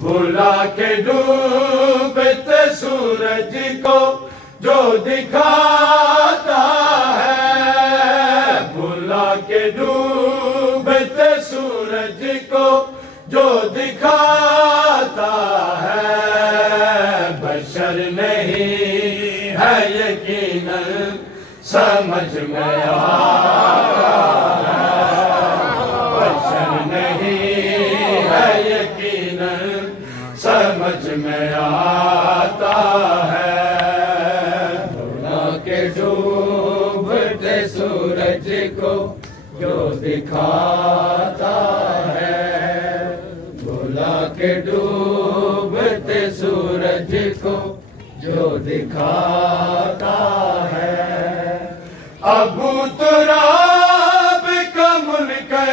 بھلا کے ڈوبتے سورج کو جو دکھاتا ہے، بھلا کے ڈوبتے سورج کو جو دکھاتا ہے، بشر نہیں ہے یقیناً سمجھ میں آتا ہے، بشر نہیں ہے یقیناً سمجھ میں آتا ہے، بھلا کے ڈوبتے سورج کو جو دکھاتا ہے، بھلا کے ڈوبتے سورج کو جو دکھاتا ہے، ابو تراب کا منکر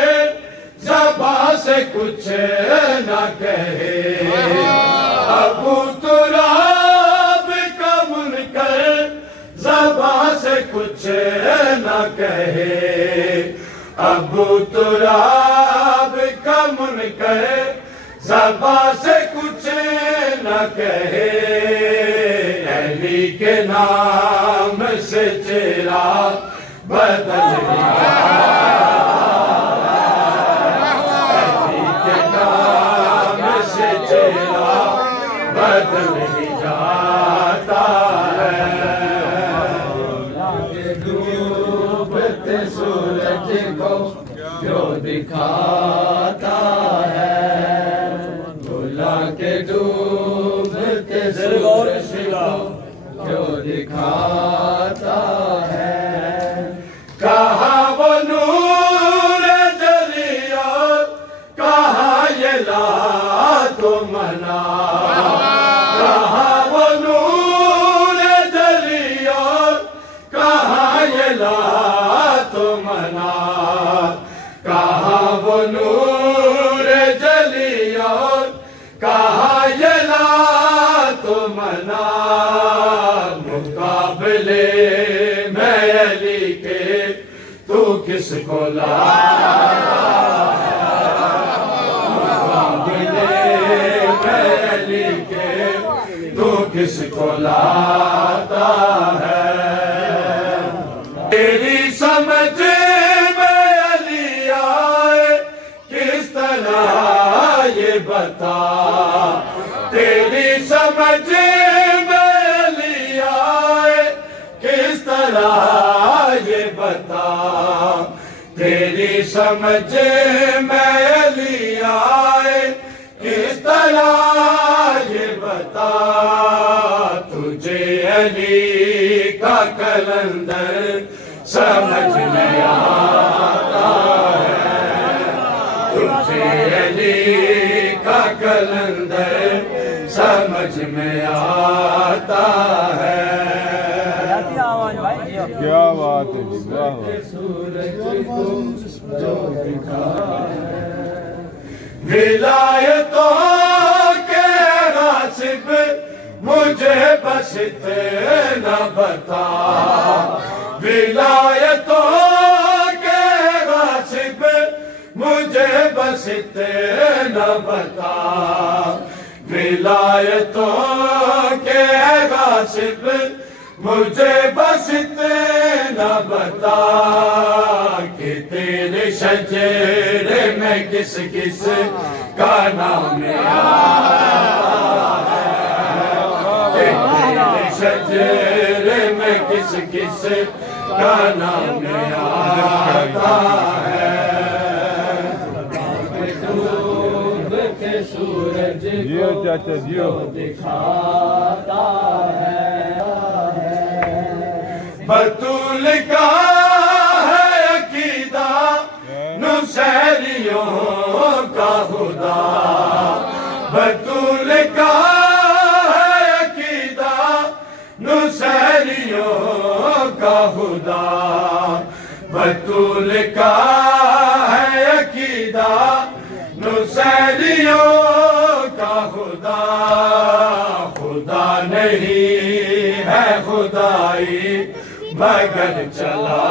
زبان سے کچھ نہ کہے، ابو تراب کا منکر زبان سے کچھ نہ کہے، ابو تراب کا منکر زبان سے کچھ نہ کہے، علی کے نام سے چراغ بدل گیا، علی کے نام سے چراغ بدل ہی جاتا ہے، ڈوبتے سورج کو جو دکھاتا ہے، بھلا کے ڈوبتے سورج کو جو دکھاتا ہے، کہاں وہ نور جلی اور کہاں یہ لات و منات، کہاں وہ نور جلی اور کہاں یہ لات و منات، کہاں وہ نور جلی اور کہاں یہ لات و منات، مقابلے میں علی کے تو کس کو لاتا ہے، مقابلے میں علی کے تو کس کو لاتا ہے، تیری سمجھ میں علی آئے کس طرح یہ بتا، تیری سمجھ میں علی آئے کس طرح یہ بتا، تیری سمجھ میں علی آئے کس طرح یہ بتا، تجھے علی کا کلندر سمجھ میں آتا ہے، تجھے علی کا کلندر سمجھ میں آتا ہے، کیا بات ہے جی، سورج کو جو دکھاتا ہے، ولایتوں کے غاصب مجھے بس اتنا بتا، ولایتوں کے غاصب مجھے بس اتنا بتا، ولایتوں کے غاصب مجھے بس اتنا بتا، کہ تیرے شجرے میں کس کس کا نام آتا ہے، کہ تیرے شجرے میں کس کس کا نام آتا ہے، ڈوبتے سورج کو دکھاتا ہے، بطول کا ہے عقیدہ نصیریوں کا خدا، بطول کا ہے عقیدہ نصیریوں کا خدا، بطول کا ہے عقیدہ نصیریوں کا خدا، خدا نہیں ہے خدائی مگر چلا،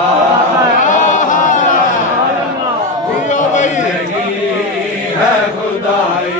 خدا نہیں ہے خدائی